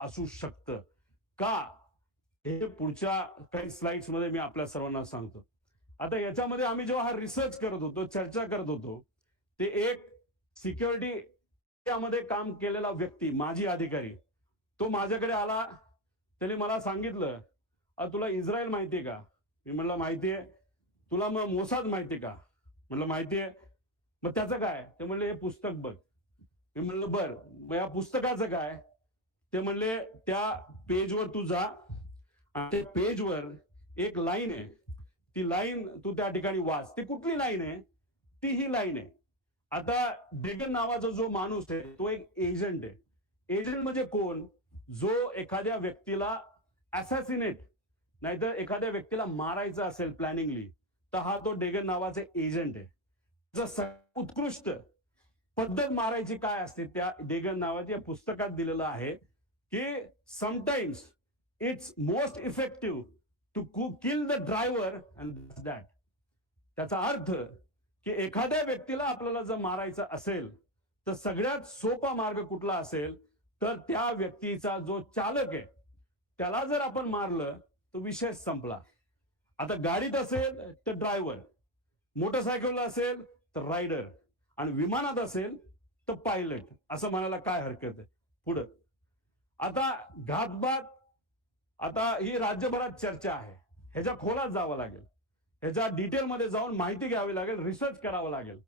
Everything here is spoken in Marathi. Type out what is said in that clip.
असू शकतं का, हे पुढच्या काही स्लाइड्स मध्ये मी आपल्या सर्वांना सांगतो. आता याच्यामध्ये आम्ही जेव्हा हा रिसर्च करत होतो, चर्चा करत होतो, ते एक सिक्युरिटी त्यामध्ये काम केलेला व्यक्ती, माजी अधिकारी, तो माझ्याकडे आला. त्याने मला सांगितलं, तुला इस्रायल माहितीये का? मी म्हणलं माहितीये. तुला मग मोसाद माहितीये का? म्हणलं माहितीये. मग त्याचं काय? ते म्हणले हे पुस्तक बघ. मी म्हणलं बर, मग या पुस्तकाचं काय? ते म्हणले त्या पेजवर तू जा आणि त्या पेजवर एक लाईन आहे, ती लाईन तू त्या ठिकाणी वाच. ती कुठली लाईन आहे? ती ही लाईन आहे. आता डेगन नावाचा जो माणूस आहे तो एक एजंट आहे. एजंट म्हणजे कोण? जो एखाद्या व्यक्तीला असॅसिनेट, नाहीतर एखाद्या व्यक्तीला मारायचं असेल प्लॅनिंगली, तर हा तो डेगन नावाचा एजंट आहे. उत्कृष्ट पद्धत मारायची काय असते त्या डेगन नावाच्या पुस्तकात दिलेलं आहे की sometimes it's most effective to kill the driver and that. त्याचा अर्थ की एखाद्या व्यक्तीला आपल्याला जर मारायचं असेल तर सगळ्यात सोपा मार्ग कुठला असेल तर त्या व्यक्तीचा जो चालक आहे त्याला जर आपण मारलं तर विषय संपला. आता गाडीत असेल तर ड्रायव्हर, मोटरसायकलला असेल तर रायडर, आणि विमानात असेल तर पायलट, असं म्हणायला काय हरकत आहे. पुढं आता घातपात, आता ही राज्यभरात चर्चा आहे. ह्याच्या खोलात जावं लागेल, ह्याच्या डिटेलमध्ये जाऊन माहिती घ्यावी लागेल, रिसर्च करावं लागेल.